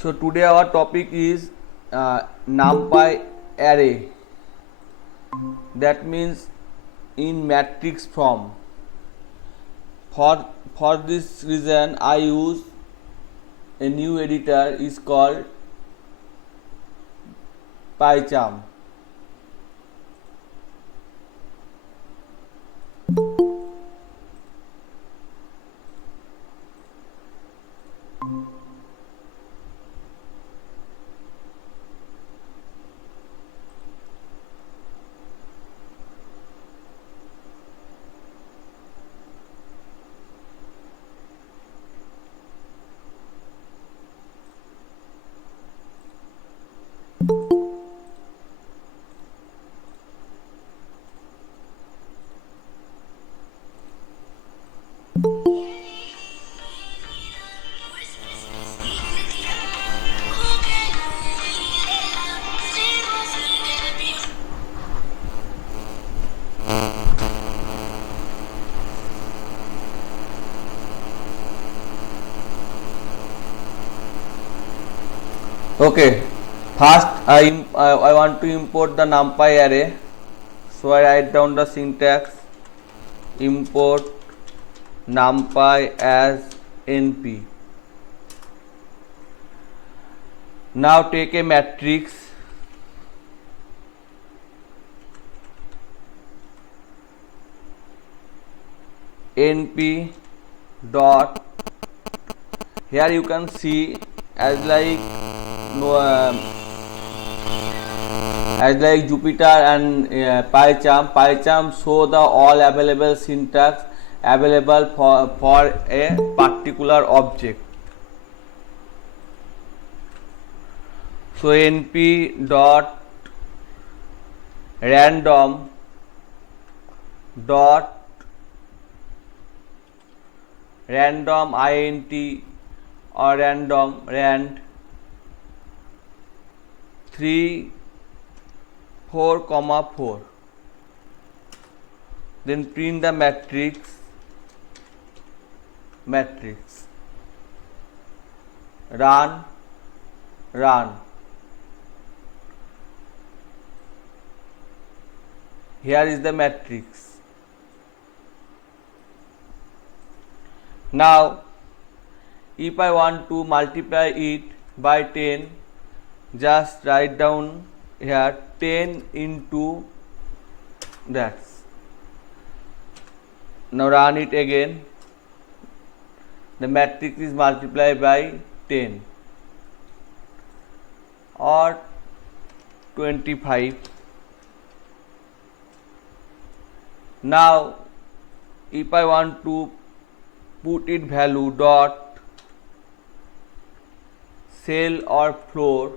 So today our topic is NumPy array. That means in matrix form. For this reason, I use a new editor is called PyCharm. Okay, first I want to import the NumPy array. So I write down the syntax: import NumPy as np. Now take a matrix np dot. Here you can see as like Jupyter and PyCharm. PyCharm show the all available syntax available for a particular object. So np dot random dot random int or random rand 3 4, then print the matrix run. Here is the matrix. Now if I want to multiply it by 10, just write down here 10 into that. Now run it again. The matrix is multiplied by 10 or 25. Now if I want to put it value dot cell or floor,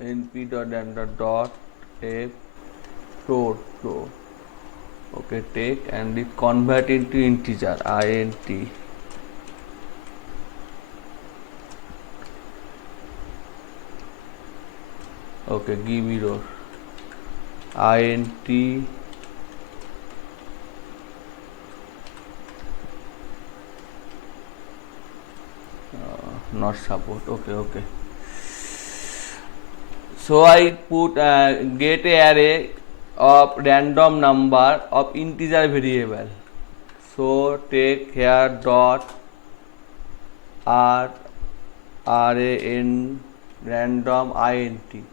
np dot random dot a floor. Okay, take and it convert into integer int. Okay, give error int not support. Okay. So I put get a array of random number of integer variable. So take here dot ran random int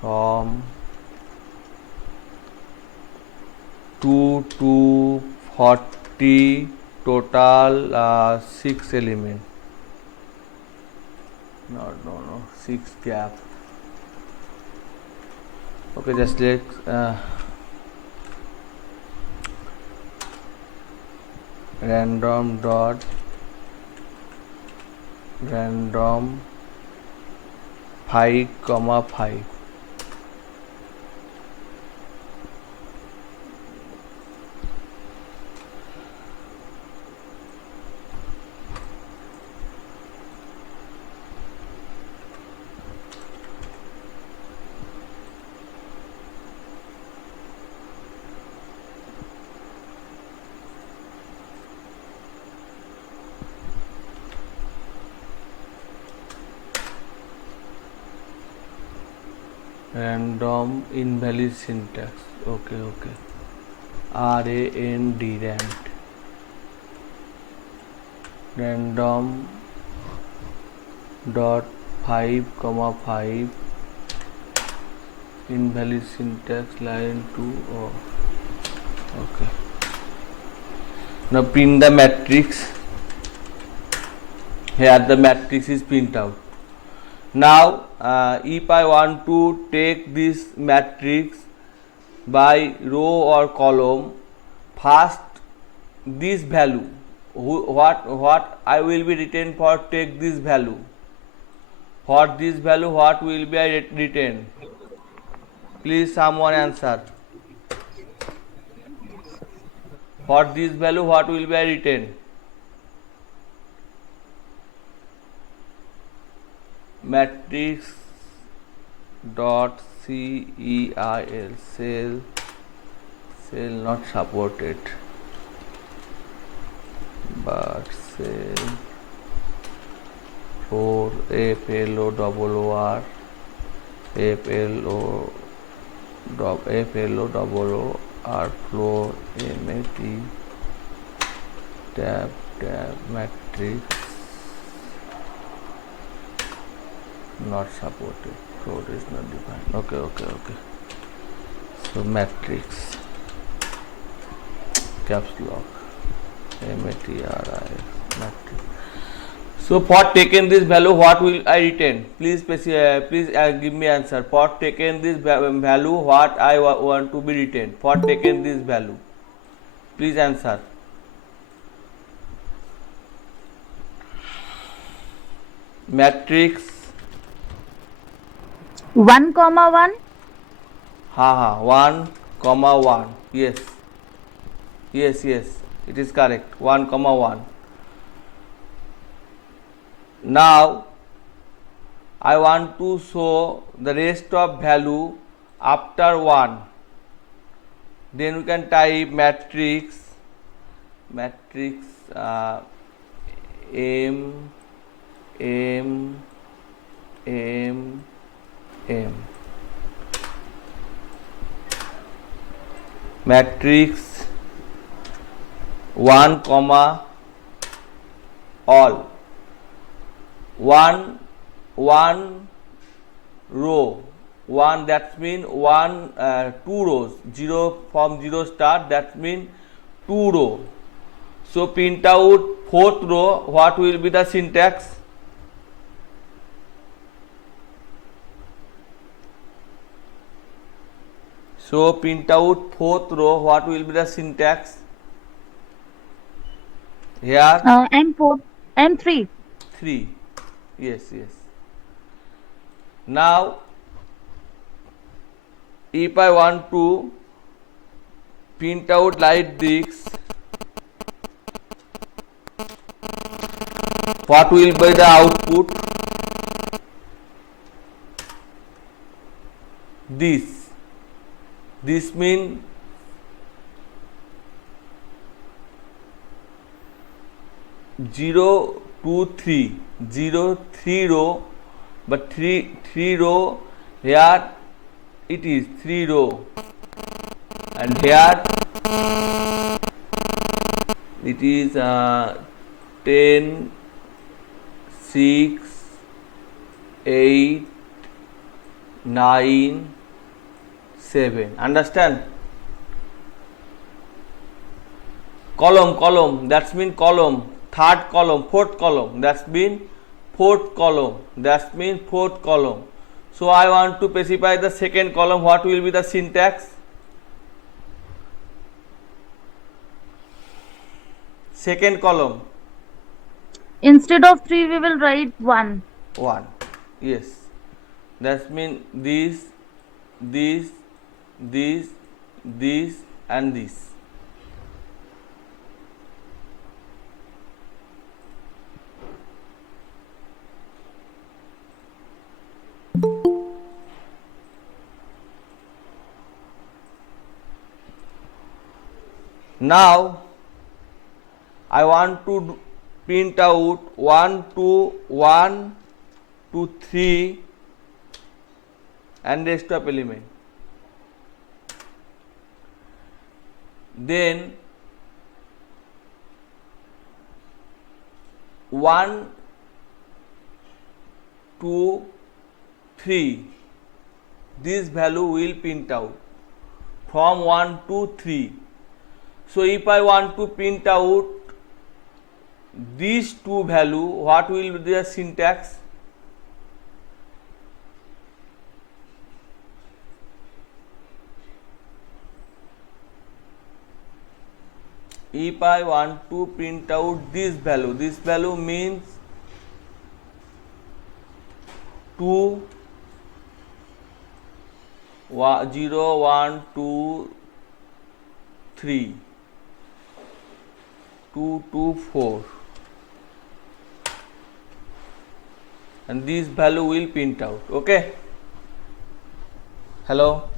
from 2 to 40, total 6 element. No, 6 gap. Okay, just let random dot random 5 comma 5. Random invalid syntax. Okay. RAND rand. Random dot 5 comma 5 invalid syntax line 2. Oh, okay. Now print the matrix. Here the matrix is print out. Now if I want to take this matrix by row or column, first this value, what I will be written for take this value. For this value, what will be I written? Please someone answer. For this value, what will be I written? Matrix dot CEIL, cell not supported, but cell 4 FLO double R FLO double O R floor MAT tab matrix not supported, floor is not defined. Okay. So matrix caps lock MATRIX matrix. So for taken this value, what will I retain? Please give me answer. For taken this value, what I want to be retained? For taken this value, please answer. Matrix 1, 1. 1, 1. Yes. It is correct. 1, 1. Now I want to show the rest of value after 1. Then we can type matrix M. Matrix 1 comma all. One row, one, that means 2 rows, 0 from 0 start, that means 2 row. So print out 4th row, what will be the syntax? So print out 4th row, what will be the syntax? Here M4, M3. 3. Yes. Now if I want to print out like this, what will be the output? This means zero, 2, 3, 0, 3 row, but 3 row, here it is 3 row, and here it is 10, 6, 8, 9, 7. Understand? Column, that's mean column. 3rd column, 4th column, that's mean 4th column. So I want to specify the 2nd column. What will be the syntax? 2nd column. Instead of 3, we will write 1. 1. Yes, that means this, this and this. Now I want to print out 1 to 3 and rest of element. Then 1 2 3, this value will print out from 1 to 3. So if I want to print out these two value, what will be the syntax? If I want to print out this value means 2 0 1 2 3 2 2 4, and this value will print out. Okay, hello,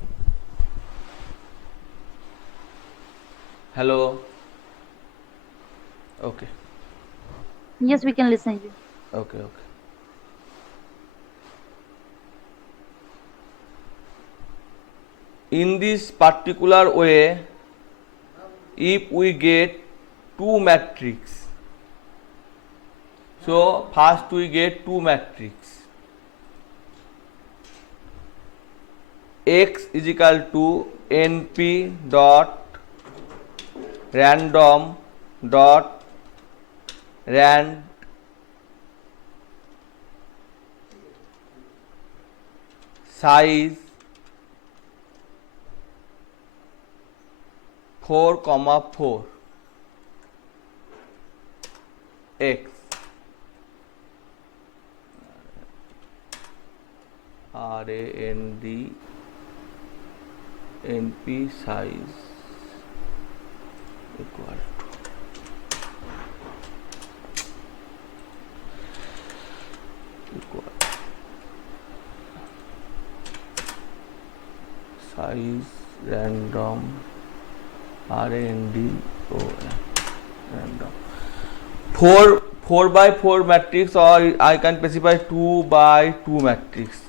okay, Yes, we can listen you. okay. In this particular way, if we get two matrix, so first we get two matrix, x is equal to np dot random dot rand size 4, 4 x rand np size equal to size random rand random 4 by 4 matrix, or I can specify 2 by 2 matrix,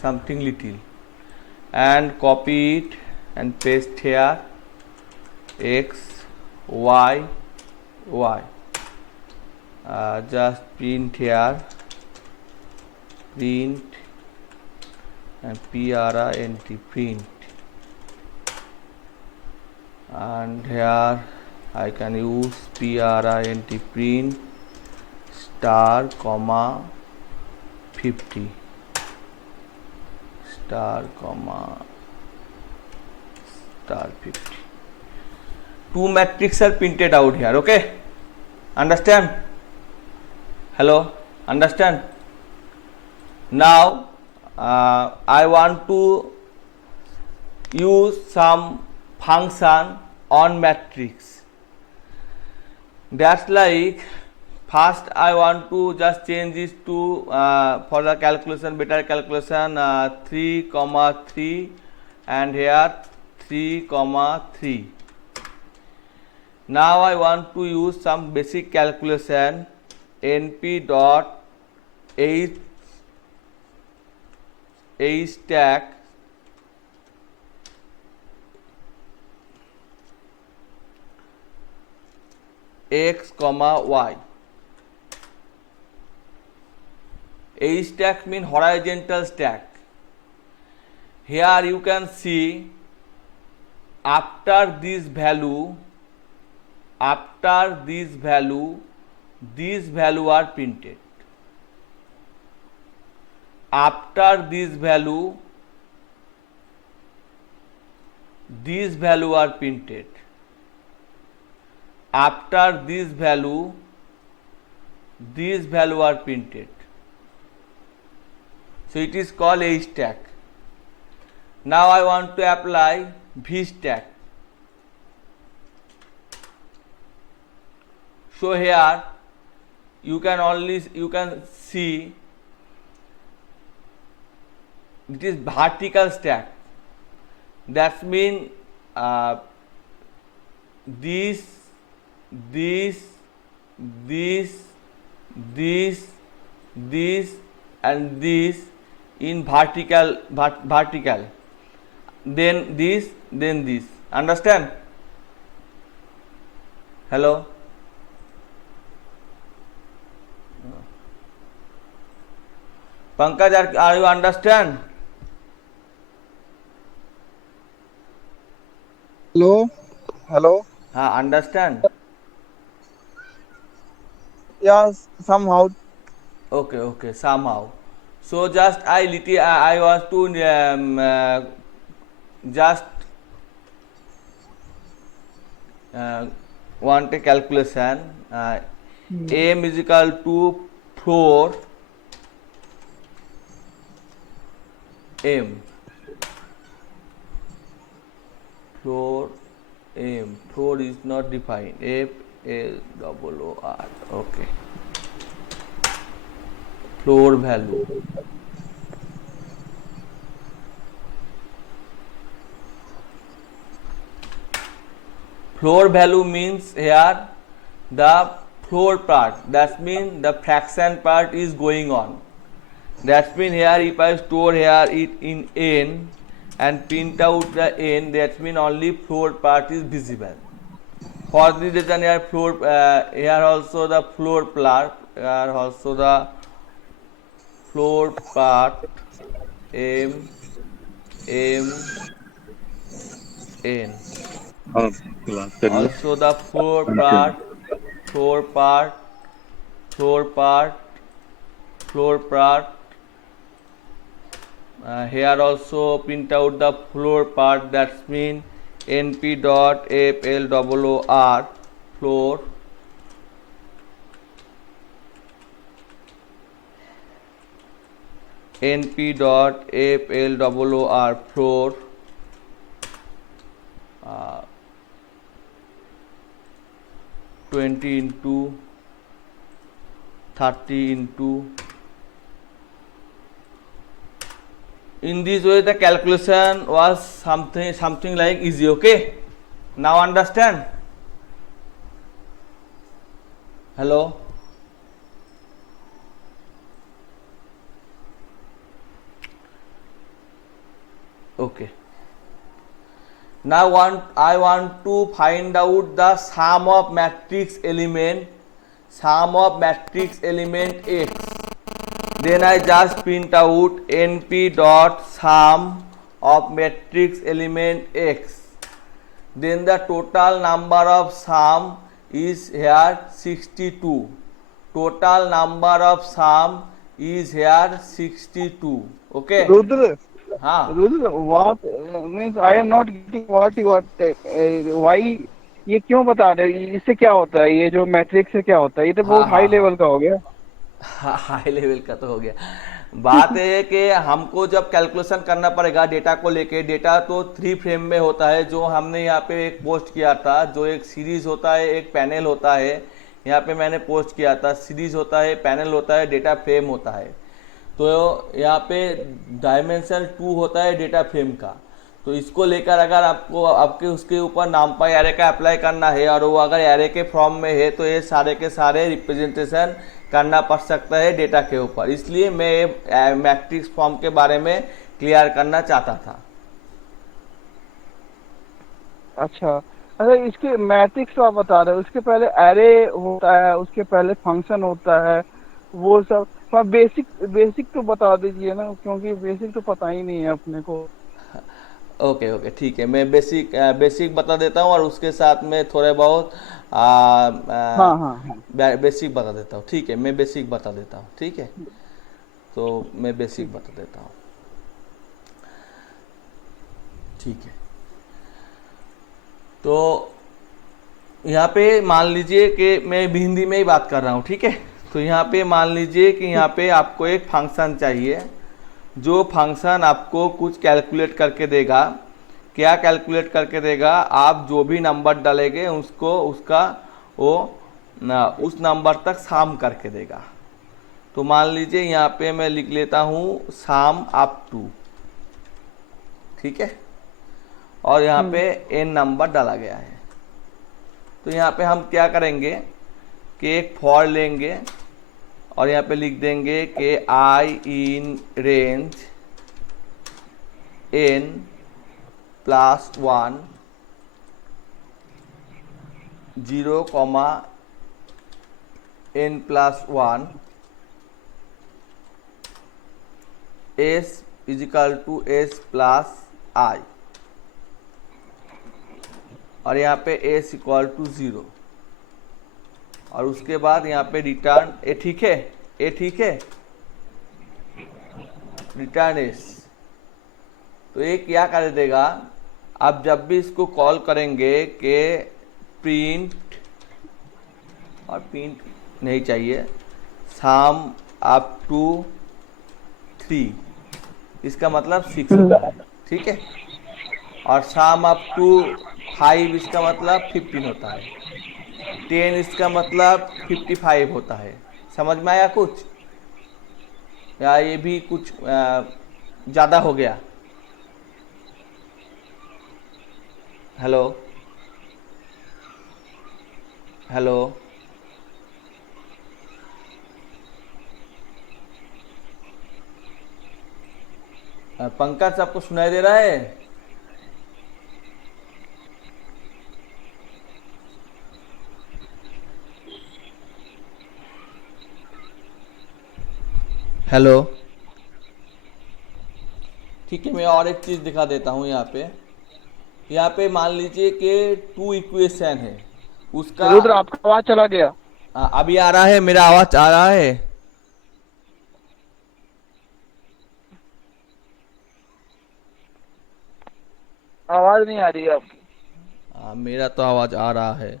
something little, and copy it and paste here x y y. Just print here, print and print, and here I can use print star comma 50 star comma star 50. Two matrices are printed out here. Okay, understand? Hello, understand? Now I want to use some function on matrix. That's like, first I want to just change this to for the calculation, better calculation, 3, 3, and here 3, 3. Now I want to use some basic calculation, np dot h stack x comma y. A stack means horizontal stack. Here you can see after this value these value are printed. After this value these value are printed. After this value these value are printed. So it is called A stack. Now I want to apply V stack. So here you can see it is vertical stack. That means this, this, and this in vertical, then this, then this. Understand? Hello? Pankaj, are you understand? Hello. Understand? Yeah, somehow. Okay, somehow. So just I want to just want a calculation. M is equal to 4 M. 4 is not defined. F L O R. Okay. Floor value. Floor value means here the floor part. That means the fraction part is going on. That means here if I store here it in N and print out the N, that means only floor part is visible. For this reason here here also the floor part, here also the floor part M N. Also the floor part here also print out the floor part. That means np dot floor floor np dot floor 20 into 30 into. In this way the calculation was something like easy. Okay, now understand? Hello? Okay. Now I want to find out the sum of matrix element x. Then I just print out np dot sum of matrix element x. Then the total number of sum is here 62. Total number of sum is here 62. Okay? Rudra, हाँ. what means I am not getting what you are why ये क्यों बता रहे हैं? इससे क्या होता है? ये जो मैट्रिक्स से क्या होता है? ये तो बहुत हाई लेवल का हो गया। हाई लेवल का तो हो गया। बात है कि हमको जब कैलकुलेशन करना पड़ेगा डेटा को लेके, डेटा तो 3 फ्रेम में होता है, जो हमने यहाँ पे एक पोस्ट किया था, जो एक सीरीज होता है, एक पैनल होता है, यहाँ पे मैंने पोस्ट किया था, सीरीज होता है, पैनल होता है, डेटा फ्रेम होता है। तो यहाँ पे डायमेंशन 2 होता है डेटा फ्रेम का। तो इसको लेकर अगर आपको आपके उसके ऊपर नामपाई एरे का अप्लाई करना है और वो अगर एरे के फॉर्म में है तो ये सारे के सारे रिप्रेजेंटेशन करना पड़ सकता है डेटा के ऊपर। इसलिए मैं ये मैट्रिक्स फॉर्म के बारे में क्लियर करना चाहता था। अच्छा, इसके मैट्रिक्स तो आप बता रहे हो, उसके पहले एरे होता है, उसके पहले फंक्शन होता है, वो सब बेसिक तो बता दीजिए ना, क्योंकि बेसिक तो पता ही नहीं है अपने को। ओके ठीक है, मैं बेसिक बता देता हूँ और उसके साथ में थोड़े बहुत हाँ। बेसिक बता देता हूँ। ठीक है, मैं बेसिक बता देता हूँ। ठीक है, तो मैं बेसिक बता देता हूँ। ठीक है, तो यहाँ पे मान लीजिए कि मैं हिंदी में ही बात कर रहा हूँ। ठीक है, तो यहाँ पे मान लीजिए कि यहाँ पे आपको एक फंक्शन चाहिए, जो फंक्शन आपको कुछ कैलकुलेट करके देगा। क्या कैलकुलेट करके देगा? आप जो भी नंबर डालेंगे उसको उसका वो उस नंबर तक सम करके देगा। तो मान लीजिए यहाँ पे मैं लिख लेता हूँ सम अप टू, ठीक है, और यहाँ पे n नंबर डाला गया है। तो यहाँ पे हम क्या करेंगे कि एक फॉर लेंगे और यहाँ पे लिख देंगे कि i in range n plus 1 0, n plus 1 s is equal to s plus i, और यहाँ पे s इक्वल टू 0, और उसके बाद यहाँ पे रिटर्न ए, ठीक है, ए ठीक है, रिटर्न s। तो ये क्या कर देगा? आप जब भी इसको कॉल करेंगे कि प्रिंट, और प्रिंट नहीं चाहिए, सम अप टू 3, इसका मतलब 6 होता है, ठीक है, और सम अप टू 5 इसका मतलब 15 होता है, 10 इसका मतलब 55 होता है। समझ में आया कुछ, या ये भी कुछ ज़्यादा हो गया? हेलो हेलो, पंकज आपको सुनाई दे रहा है? हेलो, ठीक है, मैं और एक चीज़ दिखा देता हूँ। यहाँ पे मान लीजिए कि 2 इक्वेशन है उसका। रुद्र आपका आवाज चला गया। अभी आ रहा है? मेरा आवाज आ रहा है? आवाज नहीं आ रही है आपकी। मेरा तो आवाज आ रहा है।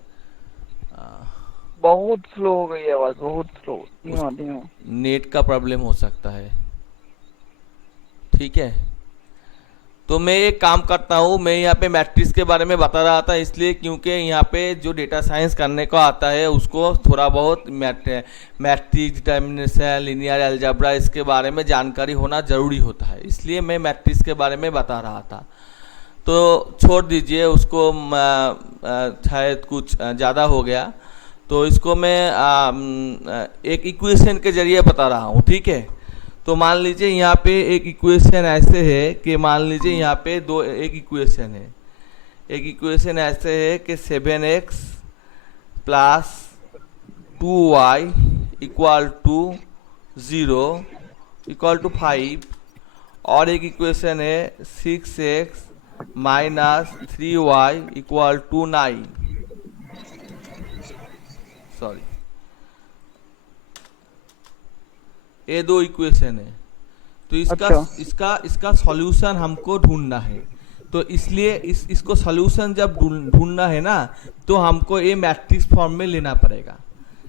बहुत स्लो हो गई है आवाज, बहुत स्लो, धीमा। नेट का प्रॉब्लम हो सकता है, ठीक है। तो मैं एक काम करता हूँ, मैं यहाँ पे मैट्रिक्स के बारे में बता रहा था इसलिए क्योंकि यहाँ पे जो डेटा साइंस करने को आता है उसको थोड़ा बहुत मैट्रिक्स, डिटर्मिनेशन, लीनियर अलजेब्रा, इसके बारे में जानकारी होना ज़रूरी होता है, इसलिए मैं मैट्रिक्स के बारे में बता रहा था। तो छोड़ दीजिए उसको, शायद कुछ ज़्यादा हो गया। तो इसको मैं एक इक्वेशन के जरिए बता रहा हूँ, ठीक है। तो मान लीजिए यहाँ पे एक इक्वेशन ऐसे है कि मान लीजिए यहाँ पे एक इक्वेशन है। एक इक्वेशन ऐसे है कि 7x plus 2y equal to 0 equal to 5, और एक इक्वेशन है 6x minus 3y equal to 9। Sorry, ये 2 इक्वेशन है। तो इसका सॉल्यूशन हमको ढूंढना है। तो इसलिए इसको सॉल्यूशन जब ढूंढना है ना, तो हमको ये मैट्रिक्स फॉर्म में लेना पड़ेगा।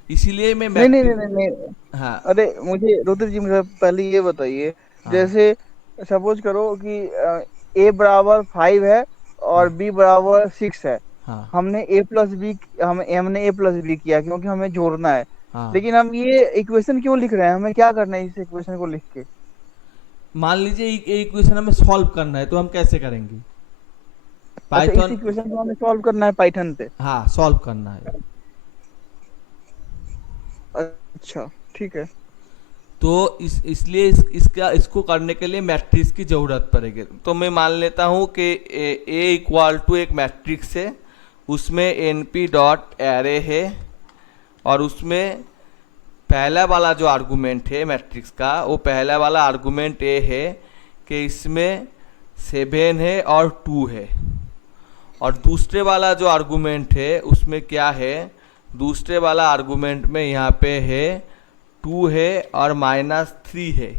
इसीलिए मैं नहीं। हाँ, अरे मुझे रुद्र जी, मुझे पहले ये बताइए, हाँ, जैसे सपोज करो कि a बराबर 5 है और b बराबर 6 है। हाँ, हमने a प्लस बी हमने a प्लस बी किया क्योंकि हमें जोड़ना है। हाँ। लेकिन हम ये इक्वेशन क्यों लिख रहे हैं? हमें क्या करना है इस इक्वेशन को लिख के? मान लीजिए ये इक्वेशन हमें सॉल्व करना है, तो हम कैसे करेंगे? अच्छा, इस पाइथन, इक्वेशन को हमें सॉल्व करना है पाइथन पे? हाँ, सॉल्व करना है। अच्छा, ठीक है। तो इसलिए इसको करने के लिए मैट्रिक्स की ज़रूरत पड़ेगी। तो मैं मान लेता हूँ कि ए इक्वल टू एक मैट्रिक्स है, उसमें np डॉट एरे है, और उसमें पहला वाला जो आर्गुमेंट है मैट्रिक्स का, वो पहला वाला आर्गुमेंट ये है कि इसमें 7 है और 2 है, और दूसरे वाला जो आर्गुमेंट है उसमें क्या है? दूसरे वाला आर्गुमेंट में यहाँ पे है 2 है और -3 है।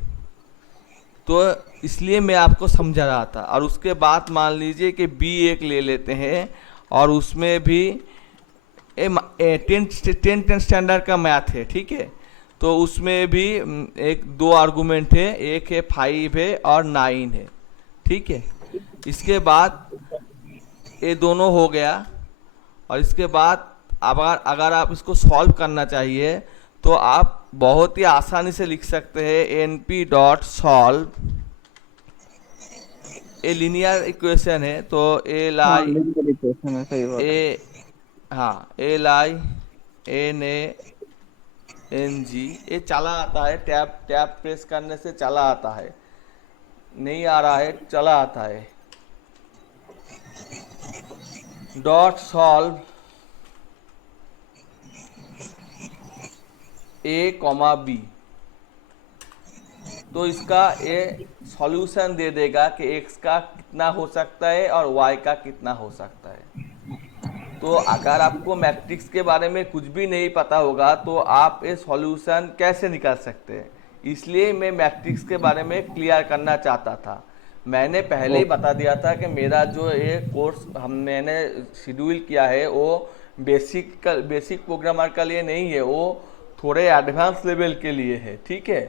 तो इसलिए मैं आपको समझा रहा था। और उसके बाद मान लीजिए कि बी एक ले लेते हैं, और उसमें भी 10th स्टैंडर्ड का मैथ है, ठीक है। तो उसमें भी एक दो आर्गुमेंट है, एक है 5 है और 9 है, ठीक है। इसके बाद ये दोनों हो गया, और इसके बाद अगर अगर आप इसको सॉल्व करना चाहिए तो आप बहुत ही आसानी से लिख सकते हैं एन पी डॉट सॉल्व। ये लीनियर इक्वेशन है, तो एल हाँ, आई लिनियर इक्वेशन है, सही बात है। ए, हाँ, L I N A N G, ये चला आता है, टैब टैब प्रेस करने से चला आता है, नहीं आ रहा है चला आता है। डॉट सॉल्व ए कॉमा बी, तो इसका ये सॉल्यूशन दे देगा कि x का कितना हो सकता है और y का कितना हो सकता है। तो अगर आपको मैट्रिक्स के बारे में कुछ भी नहीं पता होगा तो आप ये सॉल्यूशन कैसे निकाल सकते हैं, इसलिए मैं मैट्रिक्स के बारे में क्लियर करना चाहता था। मैंने पहले ही बता दिया था कि मेरा जो ये कोर्स मैंने शेड्यूल किया है वो बेसिक प्रोग्रामर के लिए नहीं है, वो थोड़े एडवांस लेवल के लिए है, ठीक है।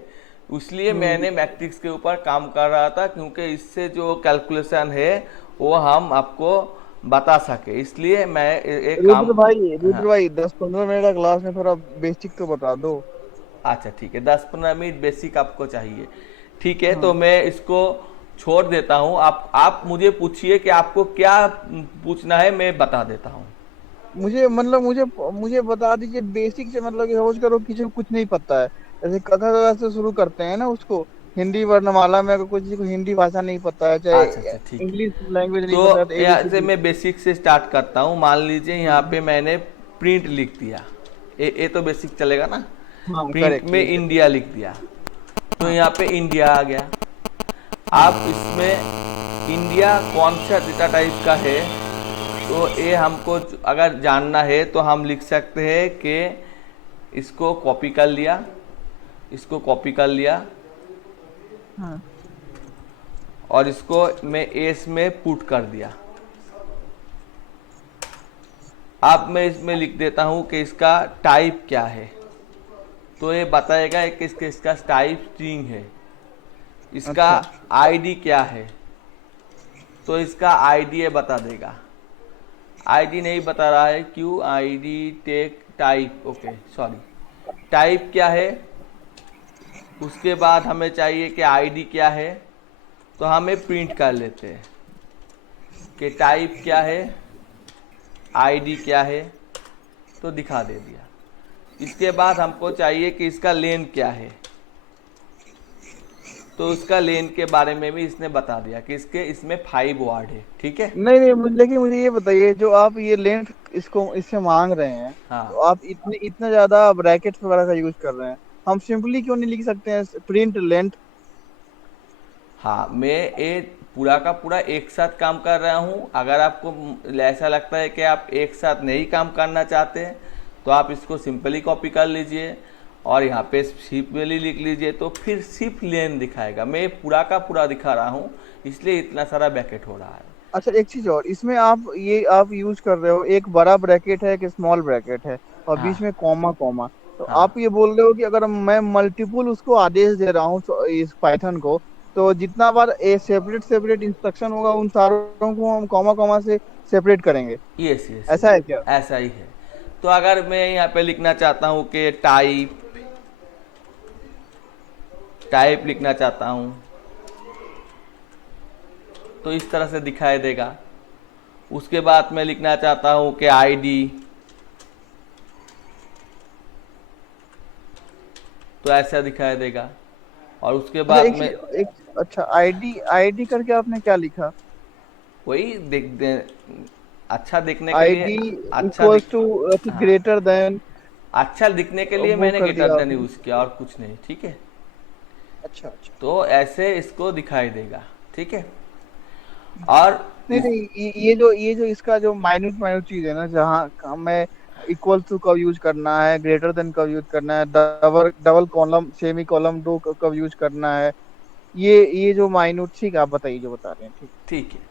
इसलिए मैंने मैट्रिक्स के ऊपर काम कर रहा था, क्योंकि इससे जो कैलकुलेशन है वो हम आपको बता सके, इसलिए मैं एक काम। रुद्र भाई 10-15 मिनट का क्लास में थोड़ा बेसिक तो बता दो। अच्छा ठीक है, 10-15 मिनट बेसिक आपको चाहिए, ठीक है। तो मैं इसको छोड़ देता हूँ, आप मुझे पूछिए कि आपको क्या पूछना है, मैं बता देता हूँ। मुझे मतलब मुझे बता दीजिए बेसिक से, मतलब कि सपोज करो किसी को कुछ नहीं पता है, जैसे कथा से शुरू करते हैं ना उसको, हिंदी वर्णमाला में अगर किसी को हिंदी भाषा नहीं पता है, चाहे अच्छा ठीक है, इंग्लिश लैंग्वेज नहीं पता है, तो तो यहाँ से ABCD। मैं बेसिक से स्टार्ट करता हूँ। मान लीजिए यहाँ पे मैंने प्रिंट लिख दिया, ये तो बेसिक चलेगा ना। हाँ, प्रिंट करेक्ट, में ठीक है। इंडिया लिख दिया, तो यहाँ पे इंडिया आ गया। आप इसमें इंडिया कौन सा डेटा टाइप का है, तो ये हमको अगर जानना है तो हम लिख सकते हैं कि इसको कॉपी कर लिया, इसको कॉपी कर लिया, हाँ, और इसको मैं एस में पुट कर दिया। अब मैं इसमें लिख देता हूँ कि इसका टाइप क्या है, तो ये बताएगा कि इसका टाइप स्ट्रिंग है। इसका आईडी क्या है, तो इसका आईडी ये बता देगा। आईडी नहीं बता रहा है, क्यों, ID tech type, okay sorry, type क्या है। उसके बाद हमें चाहिए कि आईडी क्या है, तो हमें प्रिंट कर लेते हैं कि टाइप क्या है, आईडी क्या है, तो दिखा दे दिया। इसके बाद हमको चाहिए कि इसका लेन क्या है, तो उसका लेन के बारे में भी इसने बता दिया कि इसमें 5 वर्ड है, ठीक है। नहीं, लेकिन मुझे ये बताइए, जो आप ये लेंथ इससे मांग रहे हैं, हाँ तो आप इतना ज्यादा ब्रैकेट्स वगैरह का यूज कर रहे हैं, हम सिंपली क्यों नहीं लिख सकते हैं प्रिंट लेंथ? हाँ, मैं ये पूरा का पूरा एक साथ काम कर रहा हूँ। अगर आपको ऐसा लगता है कि आप एक साथ नहीं काम करना चाहते तो आप इसको सिंपली कॉपी कर लीजिए और यहाँ पे सिंपली लिख लीजिए, तो फिर सिर्फ लेन दिखाएगा। मैं पूरा का पूरा दिखा रहा हूँ, इसलिए इतना सारा ब्रैकेट हो रहा है। अच्छा, एक चीज और, इसमें आप यूज कर रहे हो, एक बड़ा ब्रैकेट है, एक स्मॉल ब्रैकेट है, और हाँ बीच में कॉमा कॉमा, तो हाँ आप ये बोल रहे हो कि अगर मैं मल्टीपल उसको आदेश दे रहा हूँ इस पाइथन को, तो जितना बार सेपरेट इंस्ट्रक्शन होगा उन सारों को हम कॉमा कॉमा से सेपरेट करेंगे, यस यस, ऐसा है क्या? ऐसा ही है। तो अगर मैं यहाँ पे लिखना चाहता हूँ कि टाइप लिखना चाहता हूँ, तो इस तरह से दिखाई देगा। उसके बाद मैं लिखना चाहता हूँ कि आईडी, तो ऐसा दिखाई देगा। और उसके बाद में अच्छा, आईडी करके आपने क्या लिखा? वही देख दे, अच्छा दिखने के लिए, आईडी अच्छा इक्वल्स दिख, टू हाँ, ग्रेटर देन, अच्छा दिखने के लिए वो मैंने कर ग्रेटर दिया देन आपने। यूज किया और कुछ नहीं, ठीक है। अच्छा अच्छा, तो ऐसे इसको दिखाई देगा, ठीक है। और नहीं, ये जो इसका जो माइन्यूट चीज है ना, जहाँ मैं इक्वल टू कब यूज करना है, ग्रेटर देन कब यूज करना है, double double column semi column दो कब यूज करना है, ये जो माइन्यूट, ठीक है, आप बताइए जो बता रहे हैं, ठीक। ठीक है,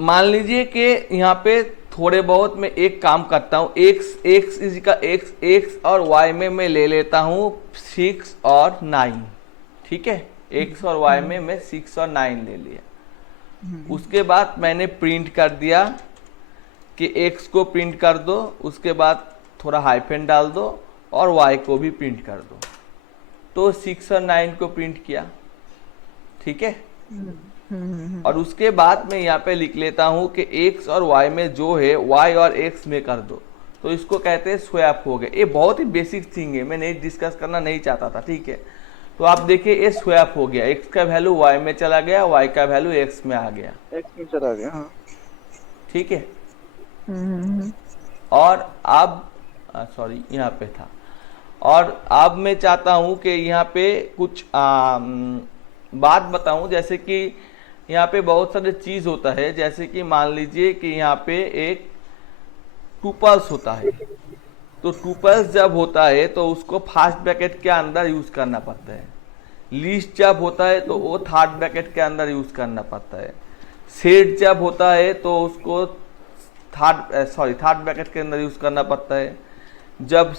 मान लीजिए कि यहाँ पे थोड़े बहुत मैं एक काम करता हूँ, एक्स और वाई में मैं ले लेता हूँ 6 और 9, ठीक है। एक्स और वाई में मैं 6 और 9 ले लिया। उसके बाद मैंने प्रिंट कर दिया कि एक्स को प्रिंट कर दो, उसके बाद थोड़ा हाइफन डाल दो और वाई को भी प्रिंट कर दो। तो 6 और 9 को प्रिंट किया, ठीक है। और उसके बाद मैं यहाँ पे लिख लेता हूँ कि एक्स और वाई में जो है वाई और एक्स में कर दो, तो इसको कहते हैं स्वैप हो गए। ये बहुत ही बेसिक थिंग है, मैं नहीं डिस्कस करना नहीं चाहता था, ठीक है। तो आप देखिए ये स्वैप हो गया, एक्स का वैल्यू वाई में चला गया, वाई का वैल्यू एक्स में आ गया, एक्स में चला गया, हाँ। ठीक है। और अब सॉरी यहाँ पे था, और अब मैं चाहता हूँ कि यहाँ पे कुछ बात बताऊँ, जैसे कि यहाँ पे बहुत सारे चीज़ होता है, जैसे कि मान लीजिए कि यहाँ पे एक टुपल्स होता है। तो टुपल्स जब होता है तो उसको फर्स्ट ब्रैकेट के अंदर यूज करना पड़ता है। लीस्ट जब होता है तो वो थर्ड ब्रैकेट के अंदर यूज करना पड़ता है। सेट जब होता है तो उसको थर्ड ब्रैकेट के अंदर यूज करना पड़ता है। जब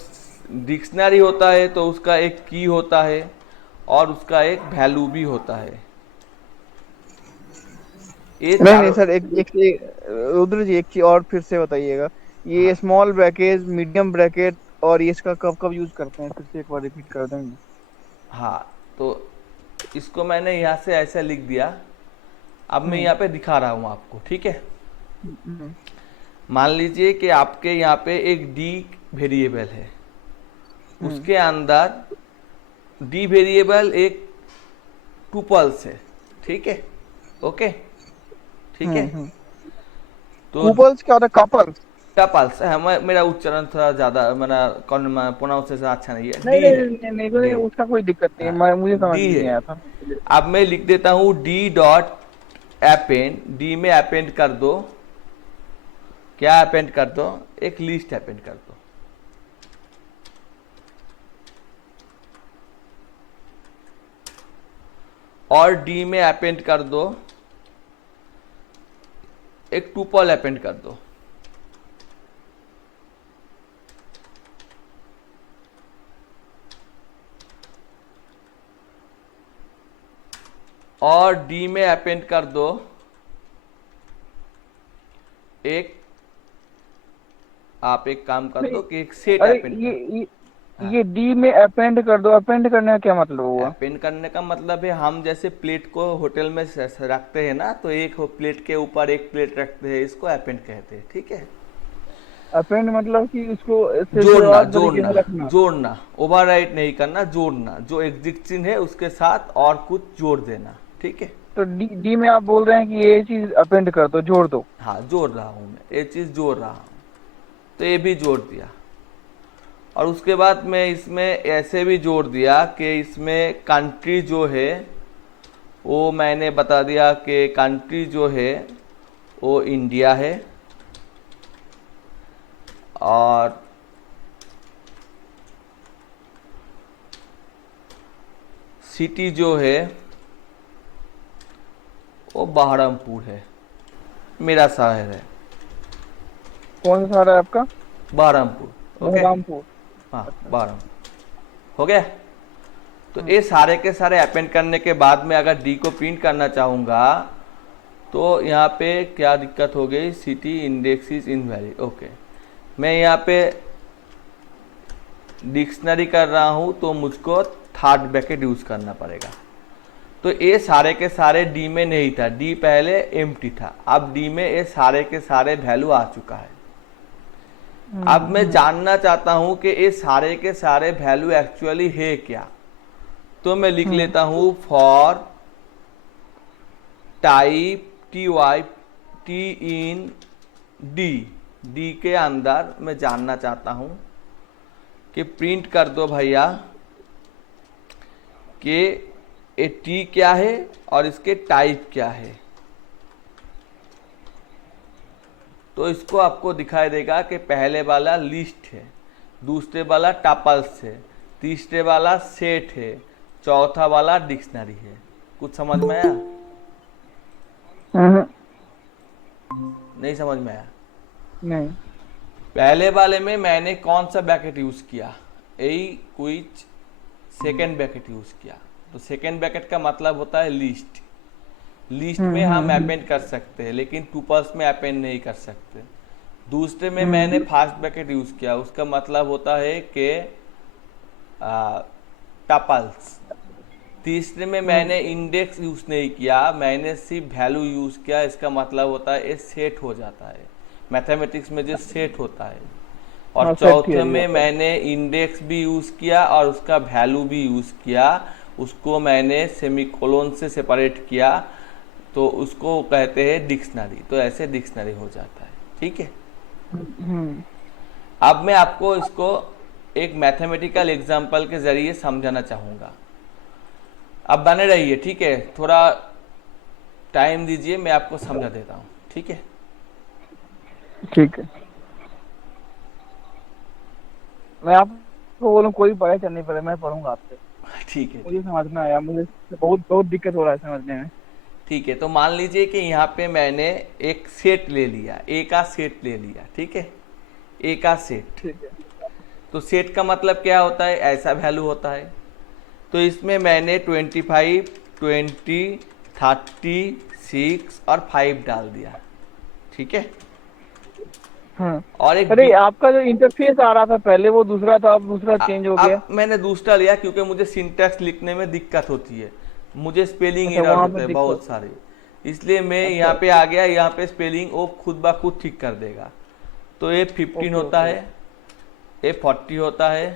डिक्शनरी होता है तो उसका एक की होता है और उसका एक वैल्यू भी होता है। नहीं सर, रुद्र जी एक चीज और फिर से बताइएगा, ये स्मॉल ब्रैकेट, मीडियम ब्रैकेट और ये इसका कब कब यूज करते हैं, फिर से एक बार रिपीट कर देंगे। हाँ, तो इसको मैंने यहाँ से ऐसे लिख दिया, अब मैं यहाँ पे दिखा रहा हूँ आपको, ठीक है। मान लीजिए कि आपके यहाँ पे एक डी वेरिएबल है, उसके अंदर डी वेरिएबल एक टुपल्स है, ठीक है, ओके, ठीक है। तो टुपल्स क्या होता है? कपल्स? टपल्स है, मेरा उच्चारण थोड़ा ज्यादा, मेरा प्रोनाउंसिएशन अच्छा नहीं है। नहीं, उसका कोई दिक्कत नहीं है, मुझे समझ नहीं आया था। अब मैं लिख देता हूँ डी डॉट अपेंड, डी में अपेंड कर दो, क्या अपेंड कर दो, एक लिस्ट अपेंड कर दो। और डी में अपेंड कर दो, एक टुपल अपेंड कर दो। और डी में अपेंड कर दो एक, आप एक काम कर दो कि एक सेट अपेंड ये डी में अपेंड कर दो। अपेंड करने का क्या मतलब हुआ? अपेंड करने का मतलब है, हम जैसे प्लेट को होटल में रखते हैं ना, तो एक प्लेट के ऊपर एक प्लेट रखते हैं, इसको अपेंड कहते हैं, ठीक है। अपेंड मतलब कि इसको जोड़ना, ओवरराइट नहीं करना, जोड़ना, जो एग्जिस्टिंग है उसके साथ और कुछ जोड़ देना, ठीक है। तो डी में आप बोल रहे हैं कि ये चीज अपेंड कर दो, जोड़ दो। हाँ, जोड़ रहा हूँ मैं, ये चीज जोड़ रहा हूँ, तो ये भी जोड़ दिया। और उसके बाद मैं इसमें ऐसे भी जोड़ दिया कि इसमें कंट्री जो है वो मैंने बता दिया कि कंट्री जो है वो इंडिया है, और सिटी जो है वो बहरमपुर है, मेरा शहर है। कौन सा शहर है आपका? बहरमपुर, ओके। बहरमपुर, हाँ, बहरमपुर हो गया। तो ये सारे के सारे अपेंड करने के बाद में अगर डी को प्रिंट करना चाहूँगा तो यहाँ पे क्या दिक्कत हो गई, city index is invalid, okay. मैं यहाँ पे डिक्शनरी कर रहा हूँ तो मुझको थर्ड ब्रैकेट यूज करना पड़ेगा। तो ये सारे के सारे डी में नहीं था, डी पहले एम्प्टी था, अब डी में ये सारे के सारे वैल्यू आ चुका है। अब मैं जानना चाहता हूं कि ये सारे के सारे वैल्यू एक्चुअली है क्या, तो मैं लिख लेता हूं for type T in D के अंदर मैं जानना चाहता हूं कि प्रिंट कर दो भैया कि ये टी क्या है और इसके टाइप क्या है। तो इसको आपको दिखाई देगा कि पहले वाला लिस्ट है, दूसरे वाला टपल्स है, तीसरे वाला सेट है, चौथा वाला डिक्शनरी है। कुछ समझ में आया? नहीं समझ में आया? नहीं। पहले वाले में मैंने कौन सा ब्रैकेट यूज किया, ए क्विच सेकेंड ब्रैकेट यूज किया। तो सेकेंड ब्रैकेट का मतलब होता है लिस्ट। लिस्ट में हम अपेंड कर सकते हैं लेकिन टुपल्स में अपेंड नहीं कर सकते। दूसरे में मैंने फर्स्ट ब्रैकेट यूज किया, उसका मतलब होता है कि टपल्स। तीसरे में मैंने इंडेक्स यूज नहीं किया, मैंने सिर्फ वैल्यू यूज किया, इसका मतलब होता है ये सेट हो जाता है, मैथमेटिक्स में जो सेट होता है। और हाँ, set चौथे theory में होता है। मैंने इंडेक्स भी यूज किया और उसका वैल्यू भी यूज किया, उसको मैंने सेमीकोलन से सेपरेट किया, तो उसको कहते हैं डिक्शनरी। तो ऐसे डिक्शनरी हो जाता है, ठीक है। अब मैं आपको इसको एक मैथमेटिकल एग्जांपल के जरिए समझाना चाहूंगा। अब बने रहिए, ठीक है, थोड़ा टाइम दीजिए, मैं आपको समझा देता हूँ, ठीक है। ठीक है, मैं आपको बोलूँ कोई पढ़ाई करनी पड़े, मैं पढ़ूंगा आपसे। ठीक है, मुझे समझ में आया, मुझे बहुत बहुत दिक्कत हो रहा है समझने में। ठीक है। तो मान लीजिए कि यहाँ पे मैंने एक सेट ले लिया, ए का सेट ले लिया, ठीक है, ए का सेट। ठीक है। तो सेट का मतलब क्या होता है, ऐसा वैल्यू होता है। तो इसमें मैंने 25, 20, 30, 6 और 5 डाल दिया, ठीक है। हाँ। और एक अरे आपका जो इंटरफेस आ रहा था पहले वो दूसरा था, अब दूसरा चेंज हो गया। अब मैंने दूसरा लिया क्योंकि मुझे सिंटैक्स लिखने में दिक्कत होती है, मुझे स्पेलिंग अच्छा, एरर वहाँ होते पे हैं दिक्कत। बहुत सारे, इसलिए मैं अच्छा, यहाँ पे आ गया। यहाँ पे स्पेलिंग वो खुद ब खुद ठीक कर देगा। तो ये 15 ओके, होता ओके। है, ये 40 होता है,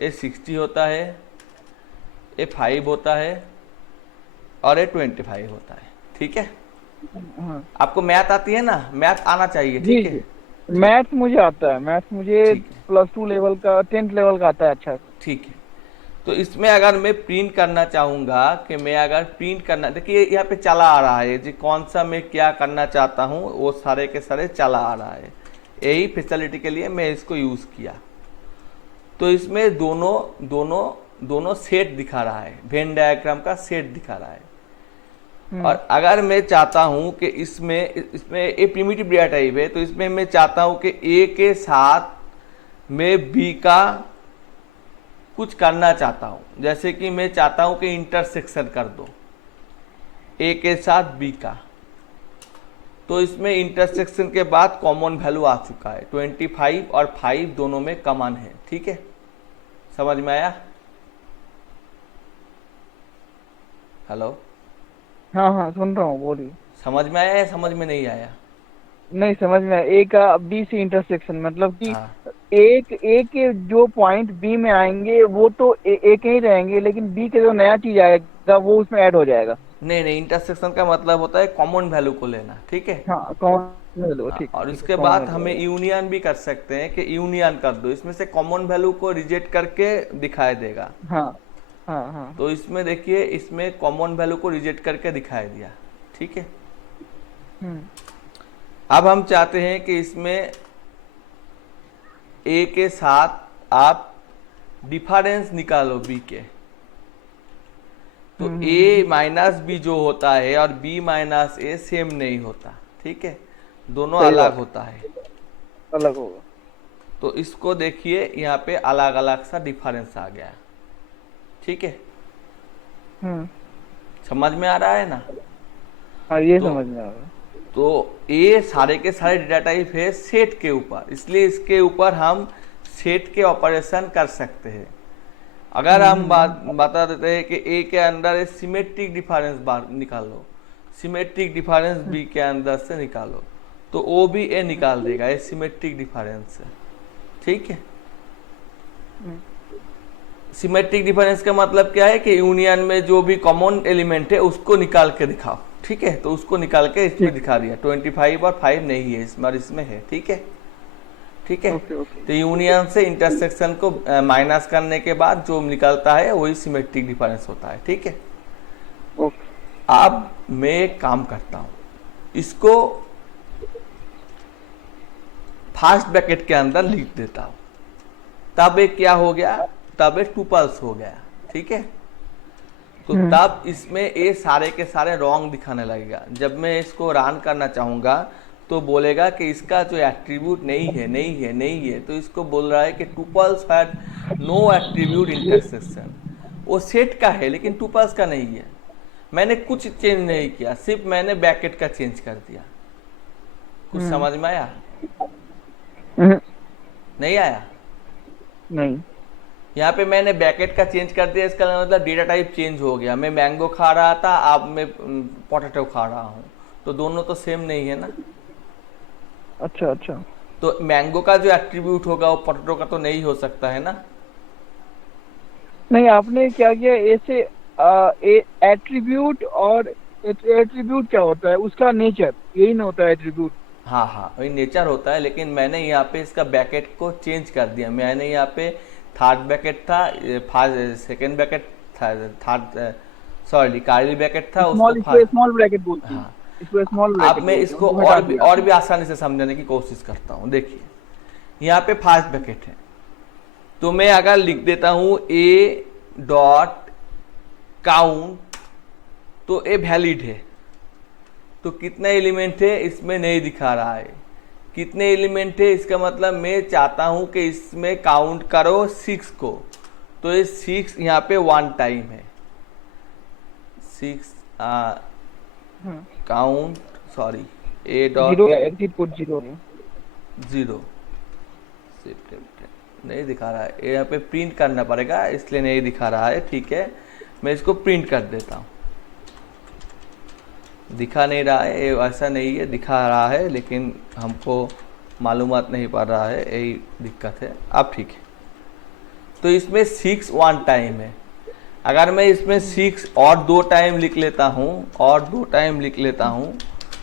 ये 60 होता है, ये 5 होता है और ये 25 होता है, ठीक है। हाँ। आपको मैथ आती है ना, मैथ आना चाहिए, जी ठीक है। जी, मैथ्स मुझे आता है, मैथ्स मुझे ठीक है, +2 लेवल का, 10th लेवल का आता है अच्छा से। ठीक है। तो इसमें अगर मैं प्रिंट करना चाहूँगा कि मैं अगर प्रिंट करना, देखिए यहाँ पे चला आ रहा है जी, कौन सा मैं क्या करना चाहता हूँ वो सारे के सारे चला आ रहा है। यही फैसिलिटी के लिए मैं इसको यूज़ किया। तो इसमें दोनों दोनों दोनों सेट दिखा रहा है, वेन डायग्राम का सेट दिखा रहा है। और अगर मैं चाहता हूँ कि इसमें इसमें एक प्रिमिटिव डेटा टाइप है, तो इसमें मैं चाहता हूँ कि ए के साथ मैं बी का कुछ करना चाहता हूं, जैसे कि मैं चाहता हूं कि इंटरसेक्शन कर दो ए के साथ बी का। तो इसमें इंटरसेक्शन के बाद कॉमन वैल्यू आ चुका है, 25 और 5 दोनों में कॉमन है, ठीक है। समझ में आया? हेलो, हाँ हाँ, सुन रहा हूँ, बोलिए। समझ में आया या समझ में नहीं आया? नहीं समझ में आया। ए का बी से इंटरसेक्शन मतलब कि हाँ, ए के जो पॉइंट बी में आएंगे वो तो ए के ही रहेंगे, लेकिन बी के जो नया चीज आएगा वो उसमें ऐड हो जाएगा। नहीं नहीं, इंटरसेक्शन का मतलब होता है कॉमन वैल्यू को लेना, ठीक है। हाँ, कौन लो, हाँ, ठीक और ठीक है, इसके कौन बाद लो। हमें यूनियन भी कर सकते हैं कि यूनियन कर दो, इसमें से कॉमन वैल्यू को रिजेक्ट करके दिखाई देगा। हाँ हाँ हाँ। तो इसमें देखिए, इसमें कॉमन वैल्यू को रिजेक्ट करके दिखाई दिया, ठीक है। अब हम चाहते हैं कि इसमें ए के साथ आप डिफरेंस निकालो बी के। तो ए माइनस बी जो होता है और बी माइनस ए सेम नहीं होता, ठीक है, दोनों सही अलग बात। होता है। अलग होगा। तो इसको देखिए, यहाँ पे अलग अलग सा डिफरेंस आ गया, ठीक है। समझ में आ रहा है ना? हाँ, ये तो- समझ में आ रहा है। तो ये सारे के सारे डेटा टाइप है सेट के ऊपर, इसलिए इसके ऊपर हम सेट के ऑपरेशन कर सकते हैं। अगर हम बता देते हैं कि ए के अंदर सिमेट्रिक डिफरेंस बार निकालो, सिमेट्रिक डिफरेंस बी के अंदर से निकालो, तो वो भी ए निकाल देगा, ये सिमेट्रिक डिफरेंस है, ठीक है। सिमेट्रिक डिफरेंस का मतलब क्या है कि यूनियन में जो भी कॉमन एलिमेंट है उसको निकाल के दिखाओ, ठीक है। तो उसको निकाल के इसमें दिखा दिया, 25 और 5 नहीं है इसमें, और इसमें है, ठीक है, ठीक है। Okay okay. तो यूनियन से इंटरसेक्शन को माइनस करने के बाद जो निकलता है वही सिमेट्रिक डिफरेंस होता है, ठीक है। ओके। अब मैं एक काम करता हूं, इसको फर्स्ट ब्रैकेट के अंदर लिख देता हूं, तब एक क्या हो गया, तब एक टुपल्स हो गया, ठीक है। तो तब इसमें ये सारे के सारे रॉन्ग दिखाने लगेगा। जब मैं इसको रन करना चाहूंगा तो बोलेगा कि इसका जो एट्रीब्यूट नहीं है, तो इसको बोल रहा है कि tuples had no attribute intersection. वो सेट का है लेकिन टुपल्स का नहीं है। मैंने कुछ चेंज नहीं किया, सिर्फ मैंने ब्रैकेट का चेंज कर दिया। कुछ समझ में आया? हम्म, नहीं आया? नहीं। यहाँ पे मैंने ब्रैकेट का चेंज कर दिया, इसका मतलब डेटा टाइप चेंज हो गया। मैं मैंगो खा रहा था, अब मैं पोटैटो खा रहा हूँ, तो दोनों तो सेम नहीं है ना। अच्छा अच्छा। तो मैंगो का जो एट्रीब्यूट होगा वो पोटैटो का तो नहीं हो सकता है ना। नहीं, आपने क्या किया ऐसे, एट्रीब्यूट, और एट्रीब्यूट क्या होता है? उसका नेचर, यही ना होता है एट्रीब्यूट। हाँ हाँ, वही नेचर होता है, लेकिन मैंने यहाँ पे इसका ब्रैकेट को चेंज कर दिया। मैंने यहाँ पे थर्ड ब्रैकेट था, सेकेंड ब्रैकेट था, थर्ड सॉरी कार्ली ब्रैकेट था, उसको स्मॉल ब्रैकेट बोलते हैं। हाँ। इसको स्मॉल अब ब्रैकेट मैं इसको और भी आसानी से समझाने की कोशिश करता हूँ। देखिए यहाँ पे फर्स्ट ब्रैकेट है, तो मैं अगर लिख देता हूँ ए डॉट काउंट, तो ए वैलिड है। तो कितना एलिमेंट है इसमें नहीं दिखा रहा है, कितने एलिमेंट है, इसका मतलब मैं चाहता हूं कि इसमें काउंट करो 6 को, तो ये 6 यहाँ पे 1 टाइम है। 6 काउंट, सॉरी ए डॉट 0 नहीं दिखा रहा है, यहाँ पे प्रिंट करना पड़ेगा इसलिए नहीं दिखा रहा है। ठीक है, मैं इसको प्रिंट कर देता हूँ। दिखा नहीं रहा है, ये ऐसा नहीं है, दिखा रहा है लेकिन हमको मालूमात नहीं पड़ रहा है, यही दिक्कत है। अब ठीक है, तो इसमें 6 1 टाइम है। अगर मैं इसमें 6 और 2 टाइम लिख लेता हूँ